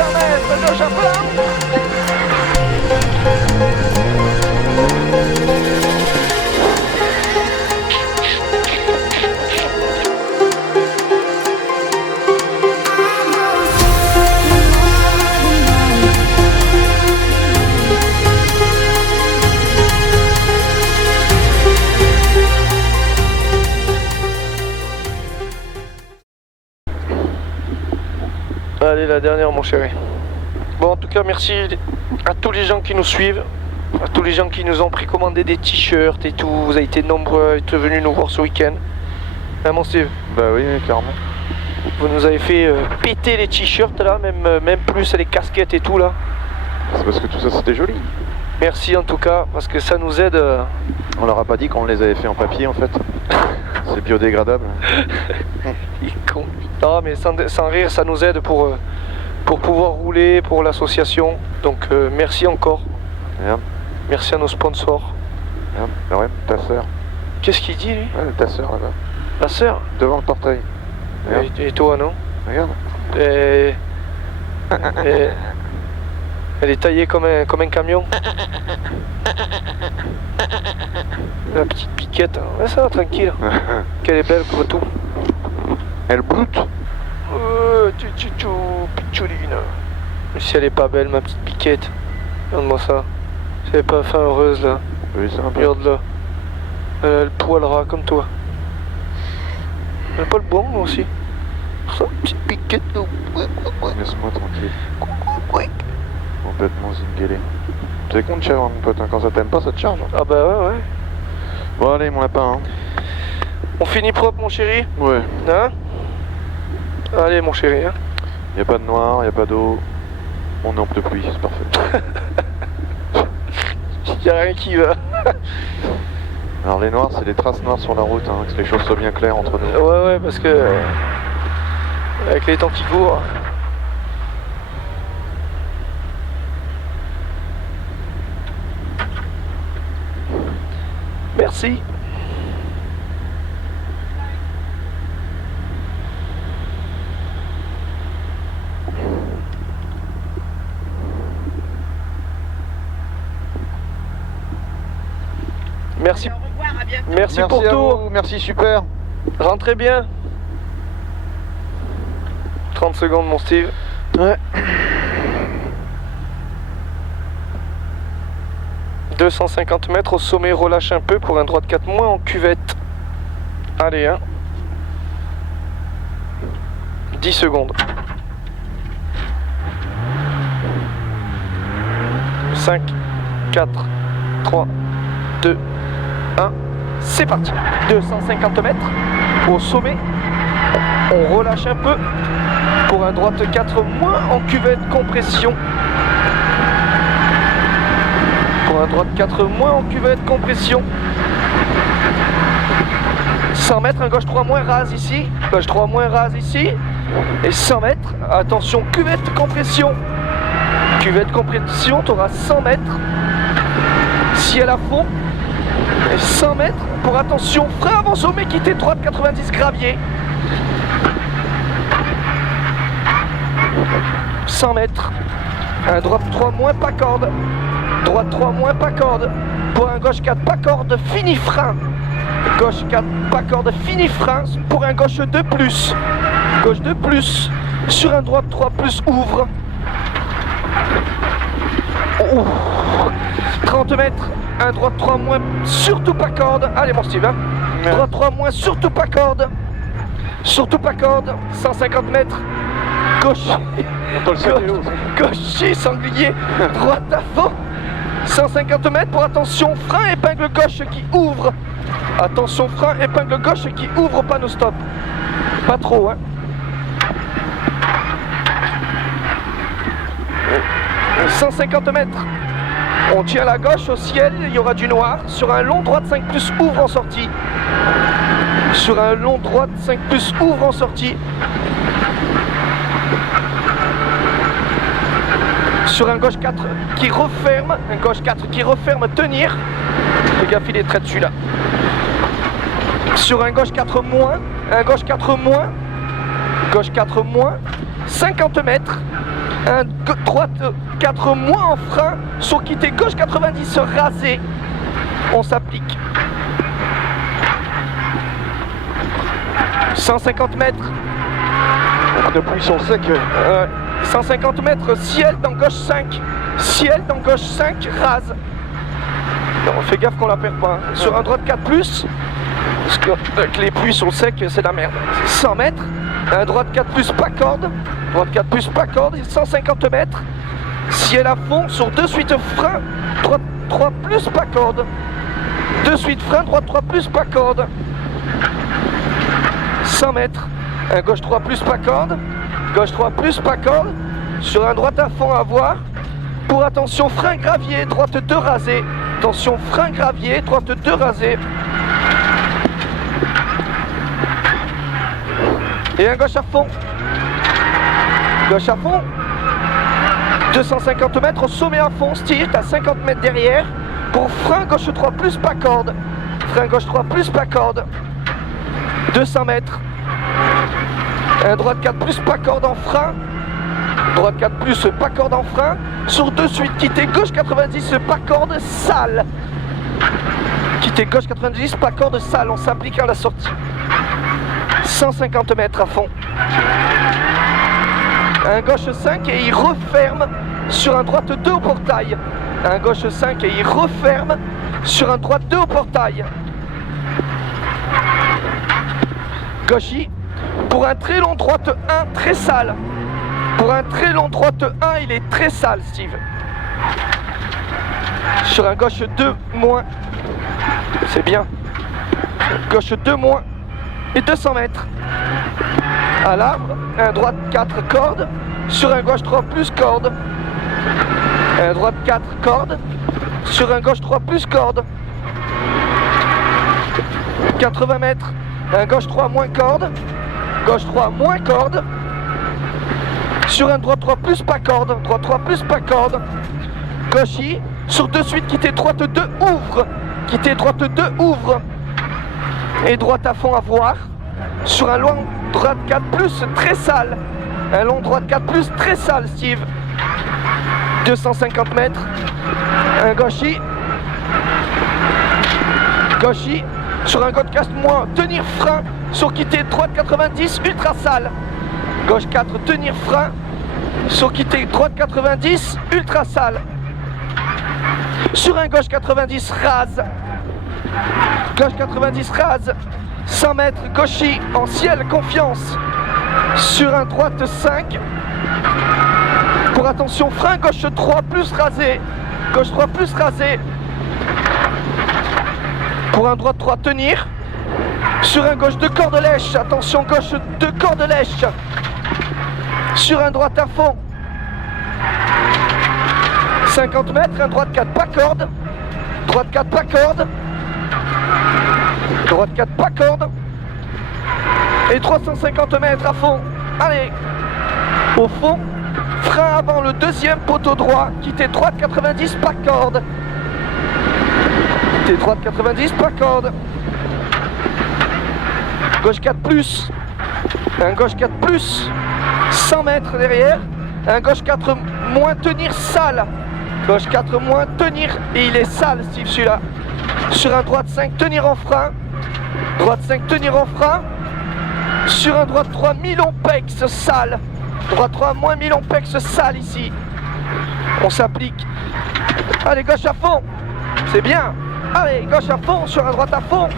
100 mètres, gauche à plat. Allez, la dernière, mon chéri. Bon, en tout cas, merci à tous les gens qui nous suivent, à tous les gens qui nous ont précommandé des t-shirts et tout. Vous avez été nombreux à être venus nous voir ce week-end. Hein, mon Steve? Bah oui, clairement. Vous nous avez fait péter les t-shirts là, même plus les casquettes et tout là. C'est parce que tout ça c'était joli. Merci en tout cas, parce que ça nous aide. On leur a pas dit qu'on les avait fait en papier en fait. C'est biodégradable. Il est con. Non, mais sans rire, ça nous aide pour pouvoir rouler, pour l'association. Donc merci encore. Merde. Merci à nos sponsors. Merde. Bah ouais, ta sœur. Qu'est-ce qu'il dit lui? Ouais, ta sœur là-bas. La sœur? Devant le portail. Et toi, non? Regarde. Elle est taillée comme un camion. La petite piquette. Ouais, ça va, tranquille. Qu'elle est belle comme tout. Elle broute. Picholine. Mais si elle est pas belle, ma petite piquette. Regarde-moi ça. Si elle est pas fin heureuse là. Oui, c'est un peu. Regarde là. Elle a le poil ras comme toi. Elle a pas le bon, moi aussi. Ça, petite piquette là. Laisse-moi tranquille. Complètement zinguélé. C'est con de chèvre, mon pote, hein. Quand ça t'aime pas, ça te charge. Ah bah ouais. Bon, allez, mon lapin. Hein. On finit propre, mon chéri? Ouais. Hein? Allez, mon chéri. Hein? Y a pas de noir, y a pas d'eau. On est en pluie, c'est parfait. Y a rien qui va. Alors, les noirs, c'est les traces noires sur la route, hein, que les choses soient bien claires entre nous. Ouais, parce que. Avec les temps qui courent. Merci. Merci. Au revoir, à bientôt. Merci pour à tout. vous, merci, super. Rentrez bien. 30 secondes, mon Steve. Ouais. 250 mètres au sommet, relâche un peu pour un droit de 4 moins en cuvette. Allez, hein. 10 secondes. 5, 4, 3, 2, 1. C'est parti. 250 mètres au sommet. On relâche un peu pour un droite 4 moins en cuvette compression. Pour un droite 4 moins en cuvette compression. 100 mètres, un gauche 3 moins rase ici. Gauche 3 moins rase ici. Et 100 mètres, attention, cuvette compression. Cuvette compression, tu auras 100 mètres. Ciel à fond. Et 100 mètres pour attention, frein avant sommet, quitter droite 90 gravier. 100 mètres. Un droite 3 moins, pas corde. Droite 3 moins, pas corde. Pour un gauche 4, pas corde, fini frein. Gauche 4, pas corde, fini frein. Pour un gauche 2 plus. Gauche 2 plus. Sur un droite 3 plus, ouvre. Ouh. 30 mètres. Un droite 3 moins, surtout pas corde. Allez, mon Steve. Hein. Droite 3 moins, surtout pas corde. Surtout pas corde. 150 mètres. Gauche. Gaucher, sanglier. Droite à fond. 150 mètres pour attention, frein, épingle gauche qui ouvre. Attention, frein, épingle gauche qui ouvre, pas no stop. Pas trop, hein. Et 150 mètres. On tient la gauche au ciel, il y aura du noir. Sur un long droite 5 plus, ouvre en sortie. Sur un long droite 5 plus, ouvre en sortie. Sur un gauche 4 qui referme, un gauche 4 qui referme, tenir. Le gars, il est très dessus là. Sur un gauche 4 moins, un gauche 4 moins, gauche 4 moins, 50 mètres. Un droite 4 moins en frein sur quitté gauche 90 rasé. On s'applique. 150 mètres. Depuis son sec. 150 mètres, ciel dans gauche 5. Ciel dans gauche 5, rase. On fait gaffe qu'on la perd pas. Sur un droite 4+, parce que avec les pluies sont secs, c'est la merde. 100 mètres, un droite 4+, pas corde. Droite 4+, pas corde, 150 mètres. Ciel à fond, sur 2 suites frein, droite 3+, pas corde. 2 suites frein, droite 3+, pas corde. 100 mètres, un gauche 3+, pas corde. Gauche 3+, pas corde. Sur un droite à fond à voir. Pour attention, frein gravier, droite 2 rasé. Attention, frein gravier, droite 2 rasé. Et un gauche à fond. Gauche à fond. 250 mètres au sommet à fond, Steve, t'as 50 mètres derrière. Pour frein gauche 3+, pas corde. Frein gauche 3+, pas corde. 200 mètres. Un droite 4+, pas corde en frein. Droite 4+, pas corde en frein. Sur 2 suites, quitter gauche 90, pas corde, sale. Quitter gauche 90, pas corde, sale. On s'applique à la sortie. 150 mètres à fond. Un gauche 5 et il referme sur un droite 2 au portail. Un gauche 5 et il referme sur un droite 2 au portail. Gauchy. Pour un très long droite 1, très sale. Pour un très long droite 1, il est très sale, Steve. Sur un gauche 2 moins. C'est bien. Gauche 2 moins. Et 200 mètres. À l'arbre, un droite 4 cordes. Sur un gauche 3+ corde. Un droite 4 corde. Sur un gauche 3+ corde. 80 mètres. Un gauche 3 moins corde. Gauche 3 moins corde. Sur un droite 3+, pas corde. Droite 3+, pas corde. Gauchy. Sur 2 suites, quitter droite 2, ouvre. Quitter droite 2, ouvre. Et droite à fond à voir. Sur un long droite 4+, très sale. Un long droite 4+, très sale, Steve. 250 mètres. Un gauchy. Gauchy. Sur un gauche 4 moins, tenir frein. Sur quitter droite 90, ultra sale. Gauche 4, tenir frein. Sur quitter droite 90, ultra sale. Sur un gauche 90, rase. Gauche 90, rase. 100 mètres, gauchy, en ciel, confiance. Sur un droite 5. Pour attention, frein, gauche 3 plus rasé. Gauche 3 plus rasé. Pour un droite 3, tenir. Sur un gauche 2 corde lèche. Attention, gauche 2 corde lèche. Sur un droite à fond. 50 mètres, un droite 4 pas corde. Droite 4 pas corde. Droite 4 pas corde. Et 350 mètres à fond. Allez. Au fond. Frein avant le deuxième poteau droit. Quitter droite 90 pas corde. Quitter droite 90 pas corde. Gauche 4 plus. Un gauche 4 plus. 100 mètres derrière. Un gauche 4 moins tenir sale. Gauche 4 moins tenir. Et il est sale, Steve, celui-là. Sur un droite 5 tenir en frein. Droite 5 tenir en frein. Sur un droite 3 milompex sale. Droite 3 moins milompex sale ici. On s'applique. Allez, gauche à fond. C'est bien. Allez, gauche à fond sur un droite à fond.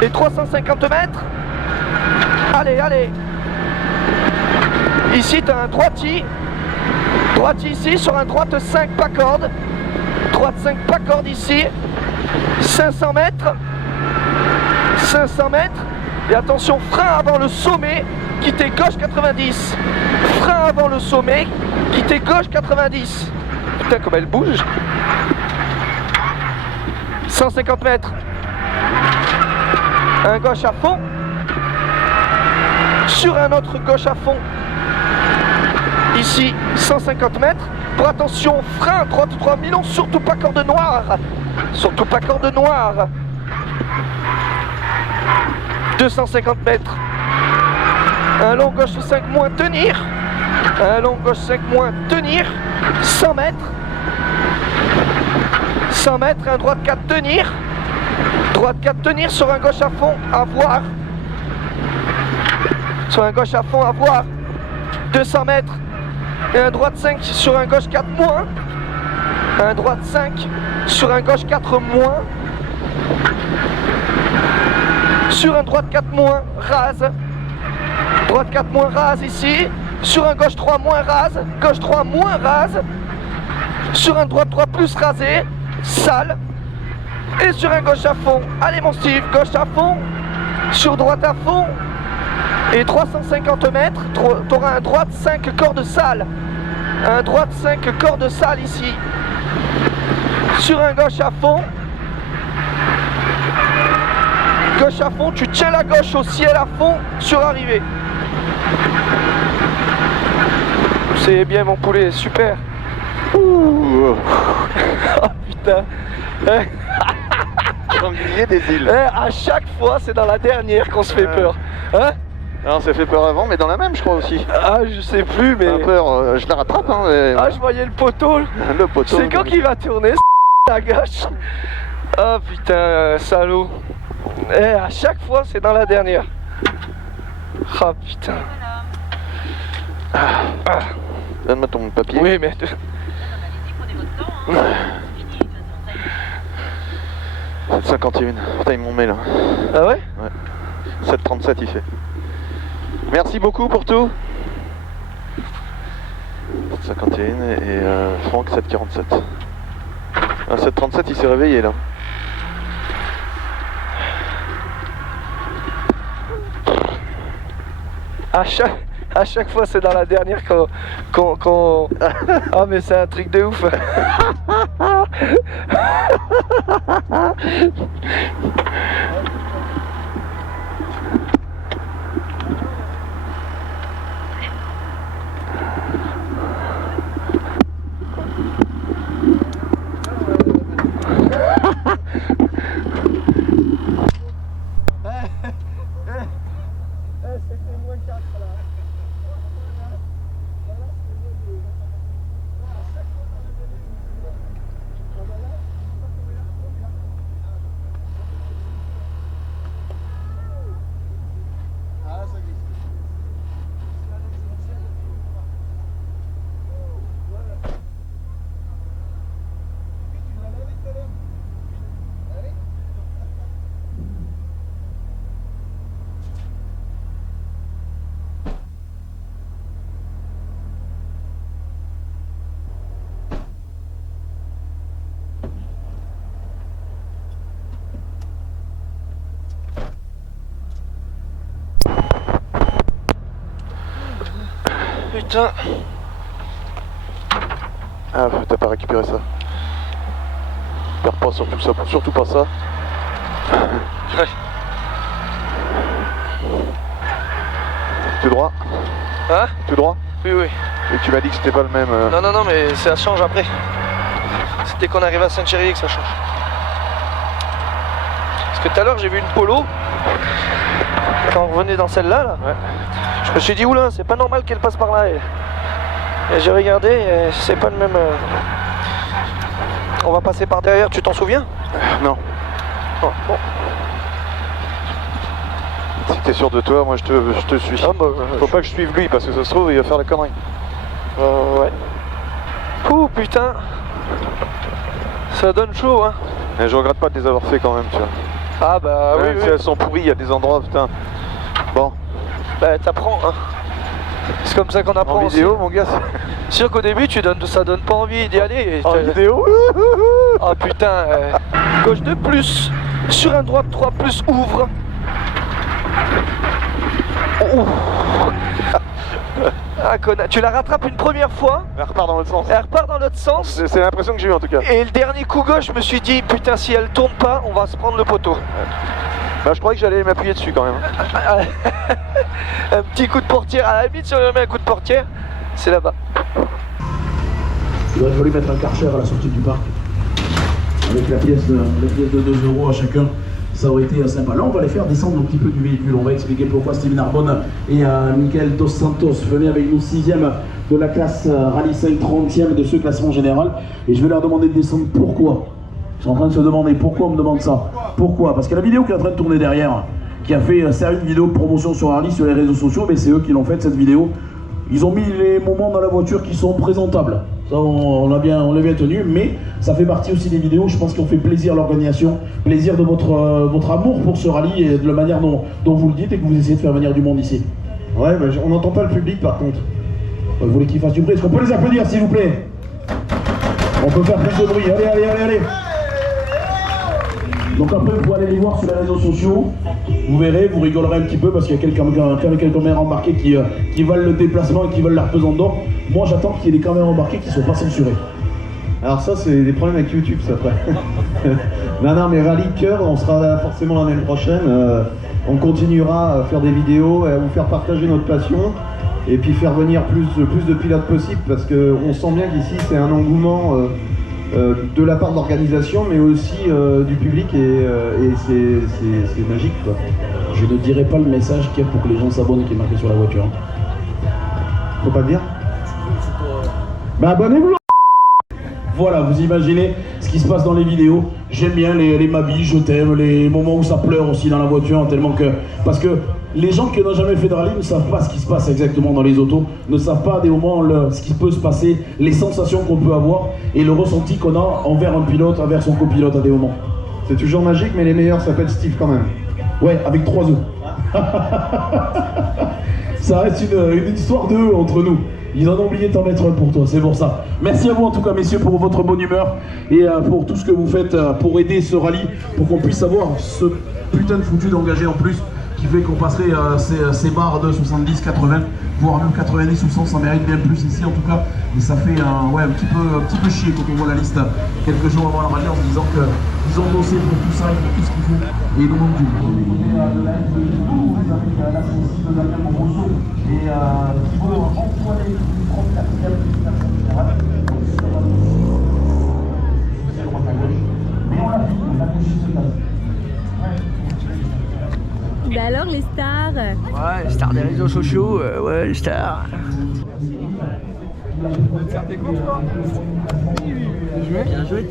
Et 350 mètres. Allez, allez. Ici, tu as un droitier. Droitier ici sur un droite 5 pas corde. Droite 5 pas corde ici. 500 mètres. 500 mètres. Et attention, frein avant le sommet. Quitter gauche 90. Frein avant le sommet. Quitter gauche 90. Putain, comme elle bouge. 150 mètres. Un gauche à fond. Sur un autre gauche à fond. Ici, 150 mètres. Pour attention, frein, droite 3000, surtout pas corde noire. Surtout pas corde noire. 250 mètres. Un long gauche 5 moins, tenir. Un long gauche 5 moins, tenir. 100 mètres. 100 mètres, un droite 4, tenir. Droite 4, tenir sur un gauche à fond, à voir. Sur un gauche à fond, à voir. 200 mètres. Et un droite 5 sur un gauche 4 moins. Un droite 5 sur un gauche 4 moins. Sur un droite 4 moins, rase. Droite 4 moins, rase ici. Sur un gauche 3 moins, rase. Gauche 3 moins, rase. Sur un droite 3 plus, rasé. Sale. Et sur un gauche à fond. Allez mon Steve, gauche à fond. Sur droite à fond. Et 350 mètres, tu auras un droite 5 cordes sale. Un droite 5 cordes sale ici. Sur un gauche à fond. Gauche à fond, tu tiens la gauche au ciel à fond sur arrivée. C'est bien mon poulet, super. Ouh. Oh putain. Sanglier des îles. À chaque fois, c'est dans la dernière qu'on se fait peur. Hein? Non, on s'est fait peur avant, mais dans la même, je crois aussi. Ah, je sais plus, mais. Pas peur, je la rattrape, hein. Mais... Ah, je voyais le poteau. Le poteau. C'est quand qu'il va tourner, la gauche. Ah putain, salaud. À chaque fois, c'est dans la dernière. Ah putain. Ah. Donne-moi ton papier. Oui, mais. C'est 51. Putain, ils m'ont mis là. Ah ouais? Ouais. 7,37 il fait. Merci beaucoup pour tout. 7,51 et Franck 7,47. Ah, 7,37 il s'est réveillé là. À chaque fois, c'est dans la dernière qu'on... Ah, mais c'est un truc de ouf. Putain. Ah, t'as pas récupéré ça. Perds pas surtout ça, surtout pas ça. Ouais. Tout droit. Hein? Tout droit. Oui, oui. Et tu m'as dit que c'était pas le même. Non, mais ça change après. C'est dès qu'on arrive à Saint-Chéry que ça change. Parce que tout à l'heure, j'ai vu une polo. Quand on revenait dans celle-là, là. Ouais. Je me suis dit, oula, c'est pas normal qu'elle passe par là. Et j'ai regardé, et c'est pas le même. On va passer par derrière, tu t'en souviens? Non. Oh, bon. Si t'es sûr de toi, moi je te suis. Ah, bah, Faut pas que je suive lui parce que ça se trouve, il va faire la connerie. Ouais. Ouh, putain. Ça donne chaud, hein. Mais je regrette pas de les avoir fait quand même, tu vois. Ah, bah Même oui, si oui. elles sont pourries, il y a des endroits, putain. Bon. Bah, t'apprends, hein. C'est comme ça qu'on apprend En aussi. vidéo, mon gars. C'est sûr qu'au début, ça donne pas envie d'y aller. En vidéo. Oh putain, gauche 2 plus, sur un droite 3 plus, ouvre. Ouh. Ah, connard. Tu la rattrapes une première fois, Elle repart dans l'autre sens. elle repart dans l'autre sens. C'est l'impression que j'ai eu en tout cas. Et le dernier coup gauche, je me suis dit, putain, si elle tourne pas, on va se prendre le poteau. Bah, je croyais que j'allais m'appuyer dessus quand même. Un petit coup de portière, à la limite, si on lui met un coup de portière, c'est là-bas. Il aurait fallu mettre un Karcher à la sortie du parc, avec la pièce de 2 € à chacun, ça aurait été sympa. Là, on va les faire descendre un petit peu du véhicule. On va expliquer pourquoi Steven Arbonne et Michael Dos Santos venaient avec nous 6e de la classe Rallye 5, 30e de ce classement général. Et je vais leur demander de descendre pourquoi. Ils sont en train de se demander pourquoi on me demande ça. Pourquoi? Parce que la vidéo qui est en train de tourner derrière, qui a fait une vidéo de promotion sur Harley sur les réseaux sociaux, mais c'est eux qui l'ont fait cette vidéo. Ils ont mis les moments dans la voiture qui sont présentables. Ça, on l'a bien tenu, mais ça fait partie aussi des vidéos, je pense, qui ont fait plaisir à l'organisation, plaisir de votre amour pour ce rallye et de la manière dont vous le dites et que vous essayez de faire venir du monde ici. Ouais, bah, on n'entend pas le public par contre. Vous voulez qu'ils fassent du bruit? Est-ce qu'on peut les applaudir, s'il vous plaît? On peut faire plus de bruit. Allez. Donc après, vous pouvez aller les voir sur les réseaux sociaux. Vous verrez, vous rigolerez un petit peu parce qu'il y a quelques caméras embarquées qui valent le déplacement et qui veulent la repésante d'or. Moi, j'attends qu'il y ait des caméras embarquées qui ne soient pas censurées. Alors ça, c'est des problèmes avec YouTube, ça, après. non, mais Rallye de Cœur, on sera là forcément l'année prochaine. On continuera à faire des vidéos, à vous faire partager notre passion. Et puis faire venir plus de pilotes possible parce qu'on sent bien qu'ici, c'est un engouement de la part de l'organisation, mais aussi du public, et c'est magique, quoi. Je ne dirai pas le message qu'il y a pour que les gens s'abonnent qui est marqué sur la voiture. Faut pas le dire? Ben abonnez-vous. Voilà, vous imaginez ce qui se passe dans les vidéos. J'aime bien les mabilles, je t'aime, les moments où ça pleure aussi dans la voiture, tellement que... Parce que les gens qui n'ont jamais fait de rallye ne savent pas ce qui se passe exactement dans les autos, ne savent pas des moments ce qui peut se passer, les sensations qu'on peut avoir et le ressenti qu'on a envers un pilote, envers son copilote à des moments. C'est toujours magique, mais les meilleurs s'appellent Steve quand même. Ouais, avec 3 E. Ça reste une histoire de E entre nous. Ils en ont oublié de t'en mettre un pour toi, c'est pour ça. Merci à vous en tout cas, messieurs, pour votre bonne humeur et pour tout ce que vous faites pour aider ce rallye, pour qu'on puisse avoir ce putain de foutu d'engagé en plus qui fait qu'on passerait ces barres de 70, 80, voire même 90 ou 100, ça mérite bien plus ici en tout cas. Et ça fait un petit peu chier quand on voit la liste quelques jours avant la rallye en se disant qu'ils ont bossé pour tout ça, pour tout ce qu'il faut. Et ils nous manquent du Bah alors les stars? Ouais, les stars des réseaux sociaux, ouais, les stars. Bien joué.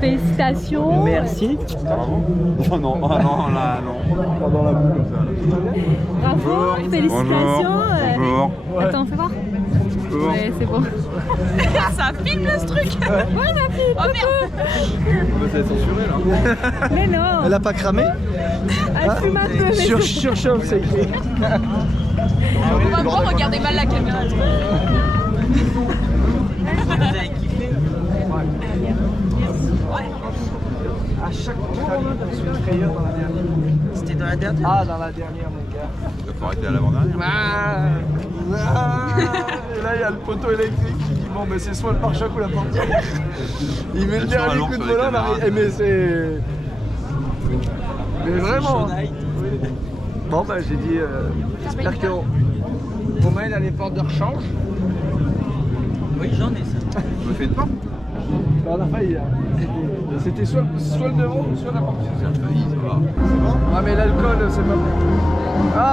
Félicitations. Merci. Oh non, là, non. Pas dans la boue comme ça. Bravo, félicitations. Bonjour. Attends, fais voir. Ouais, c'est bon. Ça filme ce truc. Ouais, ma fille. Oh merde. On va se censurer là. Mais non. Elle a pas cramé? Elle fume un peu, mais Surchauffe, c'est écrit. On va voir, regardez mal la caméra. Vous avez kiffé? À chaque tour, je suis une frayeur dans la dernière. C'était dans la dernière? Ah, dans la dernière, mon gars. Il faut arrêter à l'avant-dernière. Et là, il y a le poteau électrique qui dit bon, mais c'est soit le pare-choc ou la portière. Il met le dernier coup de volant, mais c'est. Mais vraiment. Bon, bah, j'ai dit, j'espère que Romain, il a les portes de rechange. Oui, j'en ai ça. Je me fais une porte. On a failli, là. C'était soit le devant, soit la portière. J'ai failli, ça va. Ah, mais l'alcool, c'est pas bon. Ah,